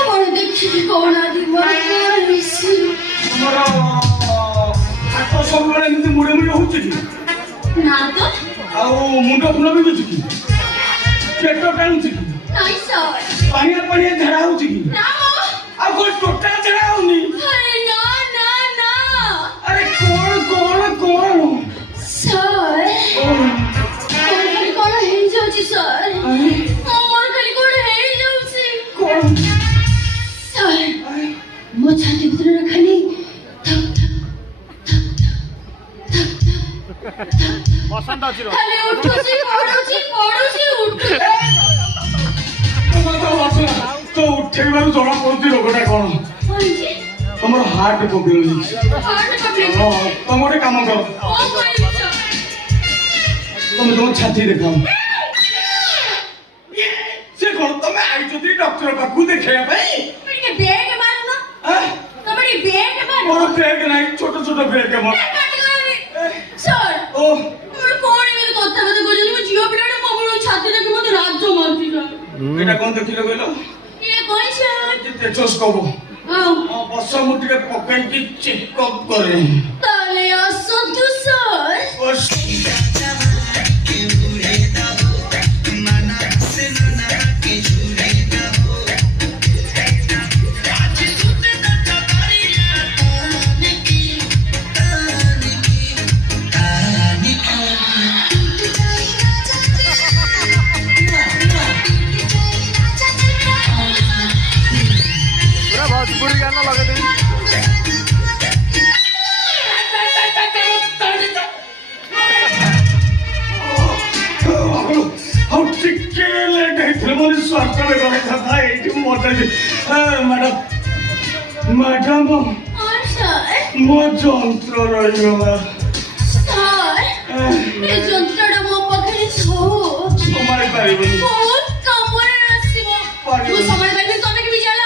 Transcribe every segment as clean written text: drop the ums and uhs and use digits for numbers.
আমার দেখি কোনা দিমাছি তোমার হাত ସବୁବେଳେ ଏମିତି ମୁଡେ ମୁଡେ ହଉଛି କି না তো ଆଉ ମୁଣ୍ଡ ଫୁଲ ବିନ୍ଧୁଛି କି ପେଟ ଟାଣୁଛି କି নাই স্যার ପାଣିଆ ପାଣିଆ ଝାଡା ହଉଛି କି না ଆଉ କଣ ଟୋଟାଲ ଝାଡା ହଉନି আরে না না না আরে কোন স্যার আমার খালি কোন হয়ে যাচ্ছে স্যার আমার খালি কোন হয়ে যাচ্ছে কোন স্যার ମୋ ଛାତି ଭିତରେ ଖାଲି ଥକ୍ ଥକ୍ ଥକ୍ ଥକ୍ ଥକ୍ ଥକ୍ ବସନ୍ତ ଅଛି ଖାଲି ଉଠୁଛି ପଡୁଛି ଉଠୁଛି ତମର ତ ବସିଲା ତ ଉଠେଇବାରୁ ଜଣା ପଡୁଛି ରୋଗଟା କଣ କଣ ତମର ହାର୍ଟ ପ୍ରୋବ୍ଲେମ ହେଇଛି ହାର୍ଟ ପ୍ରୋବ୍ଲେମ ତମେ ଗୋଟେ କାମ କର ଓ ମାଇ ଗଡ୍ ତମେ ତମ ଛାତି ଦେଖାଅ ସେ କଣ ତମେ ଆଇଛନ୍ତି ଡକ୍ଟର ପାଖକୁ ଦେଖେଇବା ପାଇଁ ଟିକେ ବ୍ରେକ୍ ମାରୁନ ତମେ ଟିକେ ବ୍ରେକ୍ ମାରୁନ ମୋର ବ୍ରେକ୍ ନାହିଁ ଛୋଟ ଛୋଟ ବ୍ରେକ୍ ମୋର স্যার ଓ ମୋର କଣ ଏମିତି କଥା କହୁଛନ୍ତି ମୋ ଝିଅ ପିଲାଟା ମୋ ଛାତି ଦେଖି ମତେ ରାଜ ମାରୁଥିଲା ଏଇଟା କଣ ଦେଖିଲ କହିଲ ଇଏ କହିଛ ଟେଚୋସ୍କୋପ ଆଉ ବସ ମୁଁ ଟିକେ ପକେଇକି ଚେକଅପ୍ କରେ ତାହେଲେ ଆସନ୍ତୁ ସ୍যার ପୁରା ଭୋଜପୁରୀ ଗାନ ଲଗେଇ ଦେବି ଆଉ ଟିକେ ଲେଟ୍ ହେଇଥିଲେ ମୋର ସ୍ୱାସ୍ଥ୍ୟ କଥା ଏଇଠି ମତେ ମ୍ୟାଡାମ আর স্যার ମୋ ଯନ୍ତ୍ର ରହିଗଲା স্যার এই যন্ত্রটা ମୋ ପାଖରେ ଥାଉ ସମ୍ଭାଳି ପାରିବନି ବହୁତ କାମରେ ଆସିବ ପାରିବନି। ମୁଁ ସମୟ ପାଇବି ତମେ କେମିତି ଜାଣ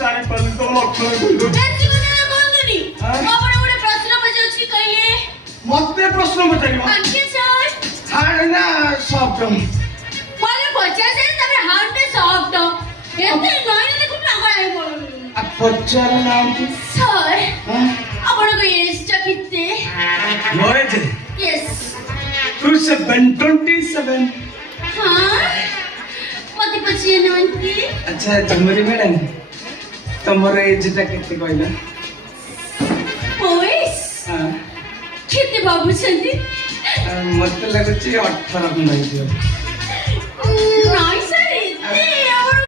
ଜାଣିପାରିଲି ତମ ଲକ୍ଷଣ କହିଲ ଏତିକି ଦିନ କୁହନ୍ତୁନି ମୁଁ ଆପଣଙ୍କୁ ଗୋଟେ ପ୍ରଶ୍ନ ପଚାରୁଛି କହିଲେ ମତେ ପ୍ରଶ୍ନ ପଚାରିବ ଆଜ୍ଞା ସ୍যার ହାର୍ଡ ନା ସଫ୍ଟ મને પચાસ તમે હાર્ટ ને સોફ્ટ એતે નોઈને ଦେଖୁ ପାଗଳ ହେଇ ପଡୁନି ପଚାର ନାହାନ୍ତି ସ୍যার ଆପଣଙ୍କ ଏଜ୍ ଟା କେତେ ମୋର ଏଜ୍ ୟେସ୍ 27 ହଁ ମତେ ପଚାରୁନାହାନ୍ତି ଆଚ୍ଛା ଝୁମରି ମ୍ୟାଡାମ ତମର ଏଜ୍ ଟା କେତେ କହିଲ ବଏସ୍ କେତେ ଭାବୁଛନ୍ତି ମତେ ଲାଗୁଛି 18 ଖଣ୍ଡ ହେଇଥିବ